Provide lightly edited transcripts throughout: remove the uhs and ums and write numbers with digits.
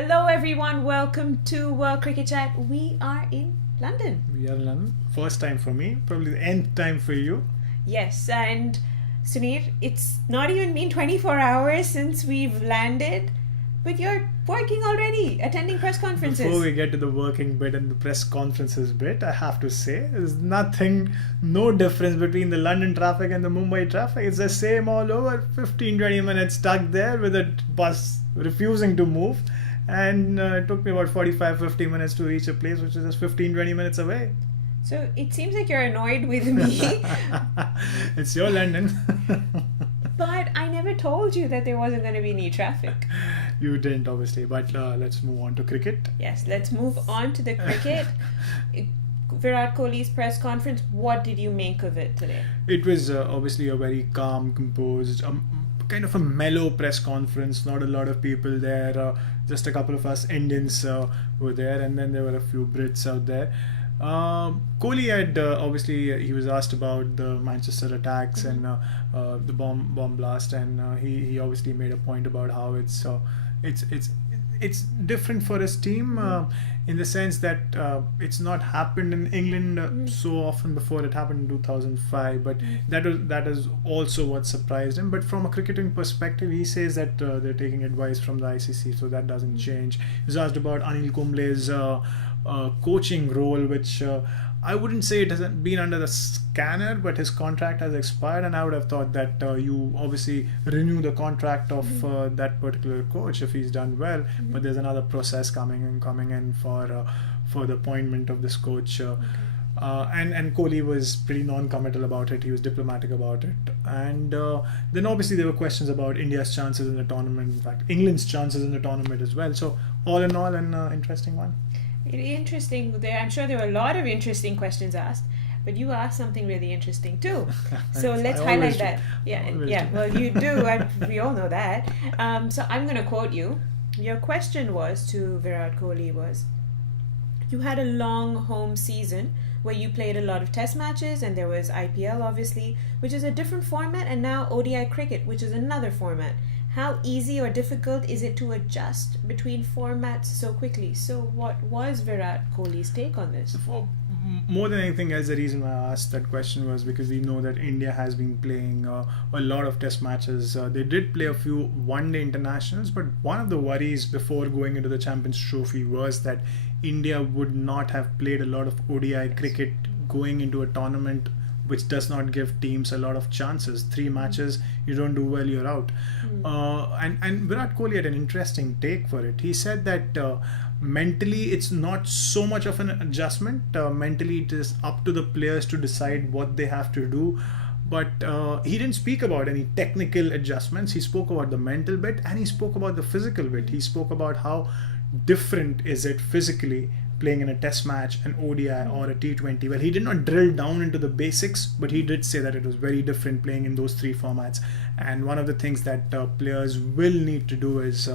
Hello everyone, welcome to World Cricket Chat. We are in London. We are in London. First time for me, probably the nth time for you. Yes, and Suneer, it's not even been 24 hours since we've landed, but you're working already, attending press conferences. Before we get to the working bit and the press conferences bit, I have to say, there's no difference between the London traffic and the Mumbai traffic. It's the same all over. 15-20 minutes stuck there with a bus refusing to move. And it took me about 45-50 minutes to reach a place which is just 15-20 minutes away. So it seems like you're annoyed with me. It's your London. But I never told you that there wasn't going to be any traffic. You didn't, obviously. But let's move on to cricket. Yes, let's move on to the cricket. Virat Kohli's press conference, what did you make of it today? It was obviously a very calm, composed, kind of a mellow press conference. Not a lot of people there. Just a couple of us Indians were there, and then there were a few Brits out there. Kohli had obviously he was asked about the Manchester attacks and the bomb blast, and he obviously made a point about how it's different for his team in the sense that it's not happened in England so often before. It happened in 2005, but that is also what surprised him. But from a cricketing perspective, he says that they're taking advice from the ICC, so that doesn't change. He was asked about Anil Kumble's coaching role, which I wouldn't say it hasn't been under the scanner, but his contract has expired, and I would have thought that you obviously renew the contract of that particular coach if he's done well. But there's another process coming in for the appointment of this coach. And Kohli was pretty non-committal about it. He was diplomatic about it. And then obviously there were questions about India's chances in the tournament. In fact, England's chances in the tournament as well. So all in all, an interesting one. Interesting. I'm sure there were a lot of interesting questions asked, but you asked something really interesting too. So let's highlight that. Yeah. Well, you do. We all know that. So I'm going to quote you. Your question was to Virat Kohli was, you had a long home season where you played a lot of test matches, and there was IPL obviously, which is a different format, and now ODI cricket, which is another format. How easy or difficult is it to adjust between formats so quickly? So what was Virat Kohli's take on this? More than anything else, the reason why I asked that question was because we know that India has been playing a lot of test matches. They did play a few one-day internationals, but one of the worries before going into the Champions Trophy was that India would not have played a lot of ODI cricket going into a tournament which does not give teams a lot of chances. 3 matches, you don't do well, you're out. And Virat Kohli had an interesting take for it. He said that mentally it's not so much of an adjustment. Mentally it is up to the players to decide what they have to do. But he didn't speak about any technical adjustments. He spoke about the mental bit, and he spoke about the physical bit. He spoke about how different is it physically playing in a test match, an ODI or a T20. Well, he did not drill down into the basics, but he did say that it was very different playing in those 3 formats. And one of the things that players will need to do is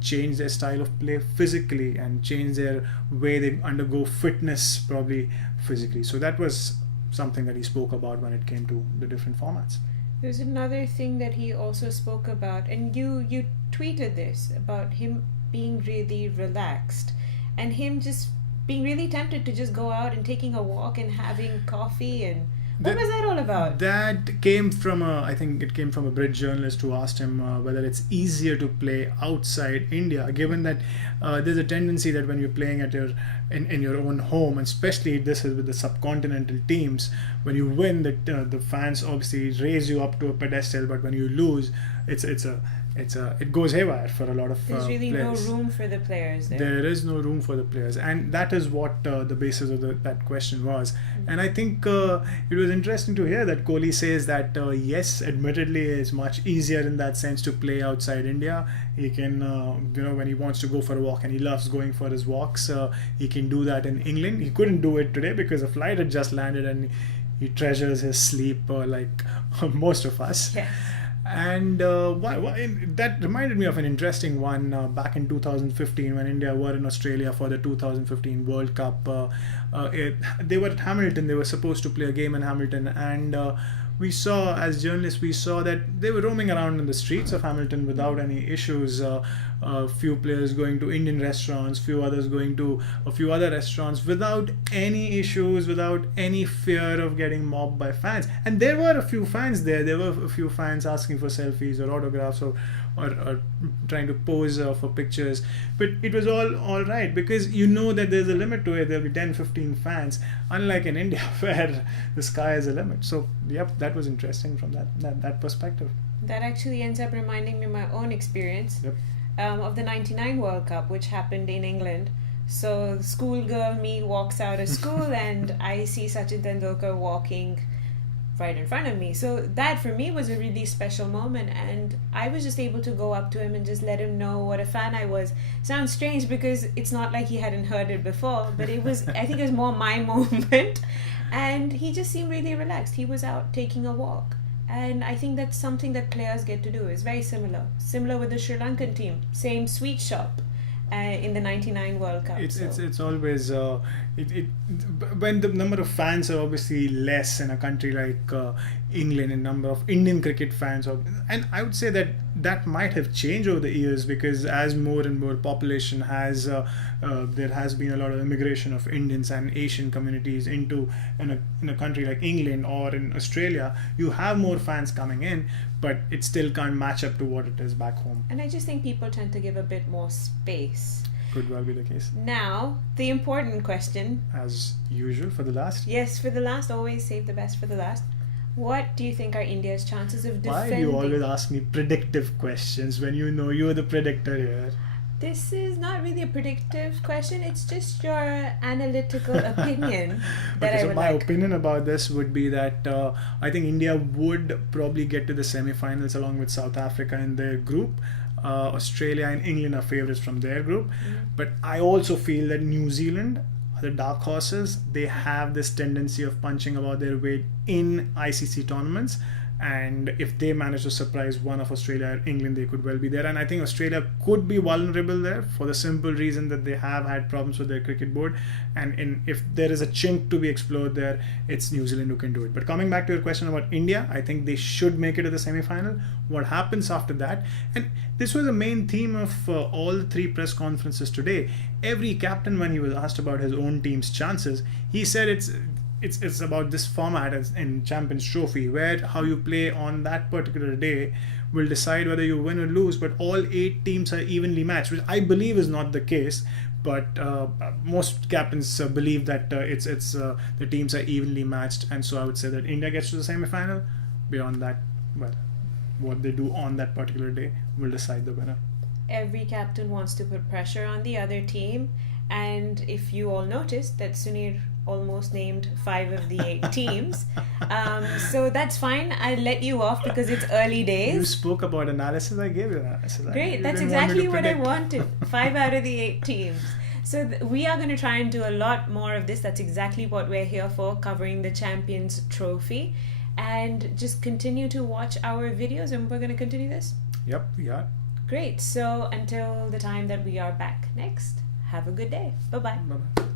change their style of play physically and change their way they undergo fitness probably physically. So that was something that he spoke about when it came to the different formats. There's another thing that he also spoke about, and you tweeted this, about him being really relaxed and him just being really tempted to just go out and taking a walk and having coffee. And what was that all about? That came from I think it came from a Brit journalist who asked him whether it's easier to play outside India, given that there's a tendency that when you're playing at in your own home, and especially this is with the subcontinental teams, when you win, the fans obviously raise you up to a pedestal, but when you lose, it goes haywire for a lot of There's really players. no room for the players there. There is no room for the players, and that is what the basis of that question was. And I think it was interesting to hear that Kohli says that yes, admittedly, it's much easier in that sense to play outside India. He can, when he wants to go for a walk, and he loves going for his walks, he can do that in England. He couldn't do it today because a flight had just landed, and he treasures his sleep like most of us. Yes. And that reminded me of an interesting one back in 2015 when India were in Australia for the 2015 World Cup. They were at Hamilton. They were supposed to play a game in Hamilton, and we saw, as journalists, we saw that they were roaming around in the streets of Hamilton without any issues. a few players going to Indian restaurants, few others going to a few other restaurants without any issues, without any fear of getting mobbed by fans. And there were a few fans there. There were a few fans asking for selfies or autographs or trying to pose for pictures. But it was all right, because you know that there's a limit to it. There'll be 10, 15 fans, unlike in India where the sky is a limit. So yep, that was interesting from that perspective. That actually ends up reminding me of my own experience. Yep. Of the 99 World Cup, which happened in England. So schoolgirl me walks out of school and I see Sachin Tendulkar walking right in front of me. So that for me was a really special moment, and I was just able to go up to him and just let him know what a fan I was. Sounds strange because it's not like he hadn't heard it before, but it was, I think it was more my moment, and he just seemed really relaxed. He was out taking a walk. And I think that's something that players get to do. It's very similar with the Sri Lankan team. Same sweet shop in the 99 World Cup. It's always when the number of fans are obviously less in a country like England, in number of Indian cricket fans, and I would say that might have changed over the years, because as more and more population has there has been a lot of immigration of Indians and Asian communities into in a country like England or in Australia. You have more fans coming in, but it still can't match up to what it is back home. And I just think people tend to give a bit more space. Could well be the case. Now, the important question. As usual, for the last. Yes, for the last. Always save the best for the last. What do you think are India's chances of defending? Why do you always ask me predictive questions when you know you're the predictor here? This is not really a predictive question. It's just your analytical opinion that I would my like. opinion about this would be that I think India would probably get to the semi-finals along with South Africa in their group. Australia and England are favourites from their group. But I also feel that New Zealand, the dark horses, they have this tendency of punching above their weight in ICC tournaments. And if they manage to surprise one of Australia or England, they could well be there. And I think Australia could be vulnerable there for the simple reason that they have had problems with their cricket board. And if there is a chink to be explored there, it's New Zealand who can do it. But coming back to your question about India, I think they should make it to the semi-final. What happens after that? And this was the main theme of all three press conferences today. Every captain, when he was asked about his own team's chances, he said it's about this format in Champions Trophy, where how you play on that particular day will decide whether you win or lose, but all 8 teams are evenly matched, which I believe is not the case. But most captains believe that the teams are evenly matched, and so I would say that India gets to the semi-final. Beyond that, well, what they do on that particular day will decide the winner. Every captain wants to put pressure on the other team, and if you all noticed that Suneer almost named 5 of the 8 teams, so that's fine. I'll let you off because it's early days. You spoke about analysis, I gave you analysis. Great, that's exactly what I wanted. 5 out of the 8 teams. So we are going to try and do a lot more of this. That's exactly what we're here for, covering the Champions Trophy, and just continue to watch our videos, and we're going to continue this. Yep, we are. Great. So until the time that we are back next, have a good day. Bye-bye. Bye-bye.